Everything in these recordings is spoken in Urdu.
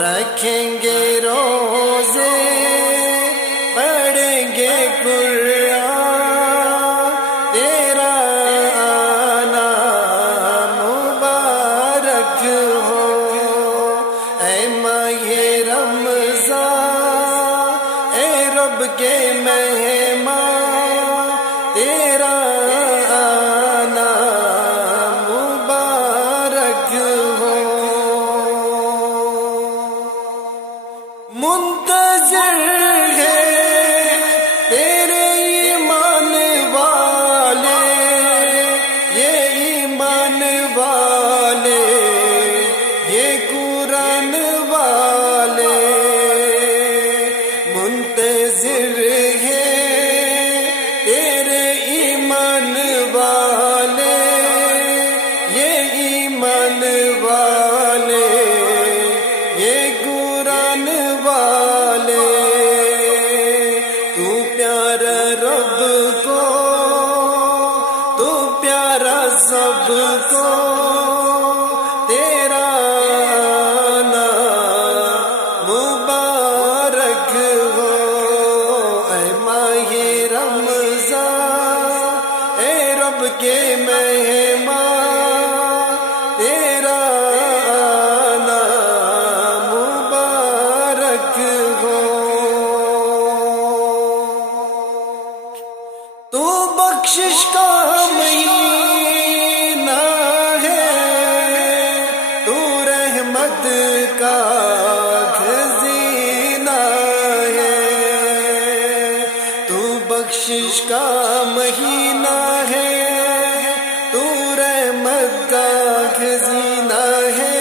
رکھیں گے روزے پڑھیں گے قرآن تیرا آنا مبارک ہو اے ماہ رمضان اے رب کے مہمان تیرا آنا مبارک ہو منتظر ہے تیرے ایمان والے یہ ایمان والے یہ قرآن والے منتظر ہے تیرے ایمان والے یہ ایمان والے یہ قرآن والے تو پیارا رب کو تو پیارا سب کو تیرا آنا مبارک ہو اے ماہ رمضان اے رب کے مہمان تیرا آنا مبارک ہو تو بخشش کا مہینہ ہے تو رحمت کا خزینہ ہے تو بخشش کا مہینہ ہے تو رحمت کا خزینہ ہے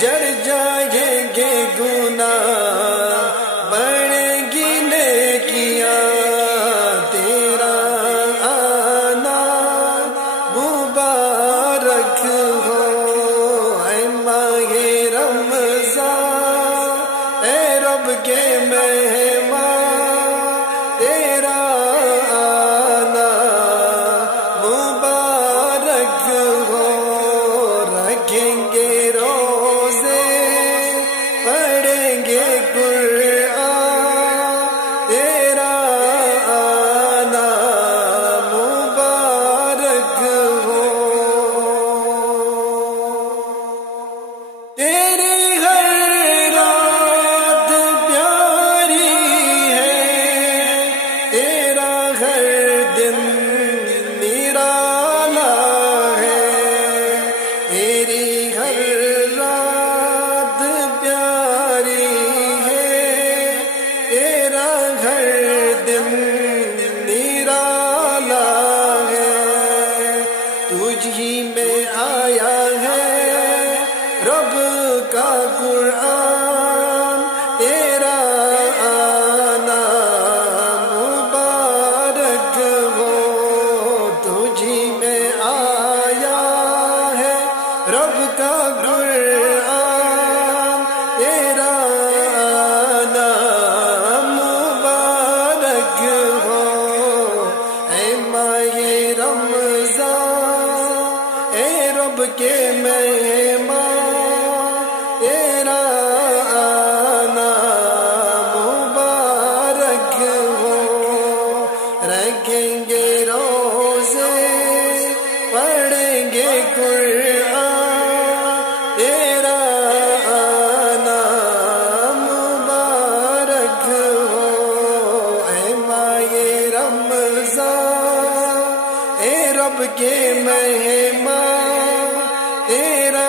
جڑ جائیں گے گناہ بڑھیں گی نیکیاں تیرا آنا مبارک ہو اے ماہ رمضان اے رب کے مہمان تیرا آنا مبارک ہو رکھیں گے روزے پڑھیں گے قرآن تیرا آنا مبارک ہو تیری ہر رات پیاری ہے تیرا ہر دن نرالا ہے تیری ہر رات پیاری ہے تیرا ہر دن نرالا ہے تجھ ہی میں آیا ہے رب کا قرآن تیرا آنا مبارک ہو تجھی میں آیا ہے رب کا قرآن تیرا آنا مبارک ہو اے ماہ رمضان اے رب کے مہمان تیرا آنا مبارک ہو رکھیں گے روزے پڑھیں گے قرآن تیرا آنا مبارک ہو اے ماہ رمضان اے رب کے مہمان تیرا